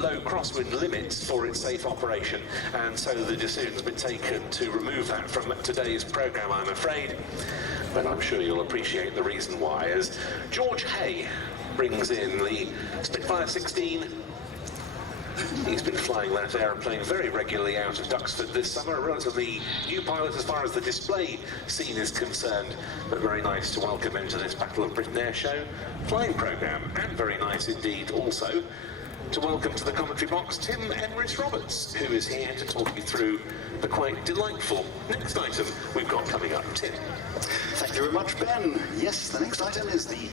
low crosswind limits for its safe operation, and so the decision's been taken to remove that from today's programme, I'm afraid. But I'm sure you'll appreciate the reason why, as George Hay brings in the Spitfire 16. He's been flying that aeroplane very regularly out of Duxford this summer, a relatively new pilot as far as the display scene is concerned, but very nice to welcome him to this Battle of Britain Airshow flying programme, and very nice indeed also to welcome to the commentary box Tim Enriss-Roberts, who is here to talk you through the quite delightful next item we've got coming up. Tim. Thank you very much, Ben. Yes, the next item is the